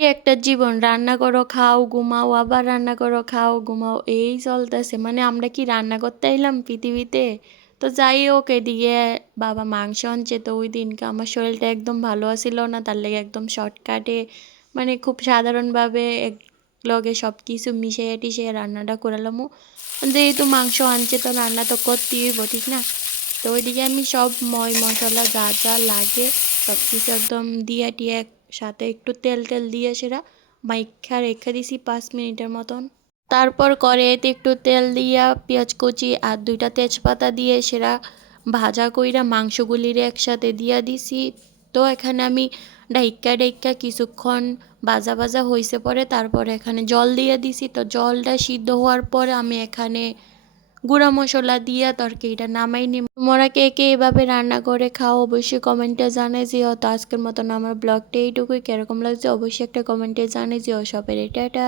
এই একটা জীবন, রান্না করো, খাও, ঘুমাও, আবার রান্না করো, খাও, ঘুমাও, এই চলতেছে। মানে আমরা কি রান্না করতে এলাম পৃথিবীতে? তো যাই হোক, এদিকে বাবা মাংস আনছে। তো ওই দিনকে আমার শরীরটা একদম ভালো ছিল না, তার লেগে একদম শর্টকাটে মানে খুব সাধারণভাবে এক লগে সব কিছু মিশিয়ে টিশিয়ে রান্নাটা করালাম। যেহেতু মাংস আনছে তো রান্না তো করতেই হইব, ঠিক না? তো ওইদিকে আমি সব মশলা যা যা লাগে সব কিছু একদম দিয়ে টিয়ে সাথে একটু তেল টেল দিয়ে সেরা মাইখা রেখে দিছি 5 মিনিটের মতন। তারপর কড়াইতে একটু তেল দিয়া পেঁয়াজ কুচি আর 2টা তেজপাতা দিয়ে সেরা ভাজা কইরা মাংসগুলির একসাথে দিয়া দিছি। তো এখানে আমি ডাইক্কা ডাইক্কা কিছুক্ষণ ভাজা ভাজা হয়েছে পরে তারপরে এখানে জল দিয়ে দিছি। তো জলটা সিদ্ধ হওয়ার পরে আমি এখানে গুঁড়া মশলা দিয়া তরকারিটা নামাই নি। তোমরা কে কে এভাবে রান্না করে খাও অবশ্যই কমেন্টে জানাই যেও। তো আজকের মতন আমার ব্লগটা এইটুকুই, কিরকম লাগছে অবশ্যই একটা কমেন্টে জানাই যেও। সবাই টাটা।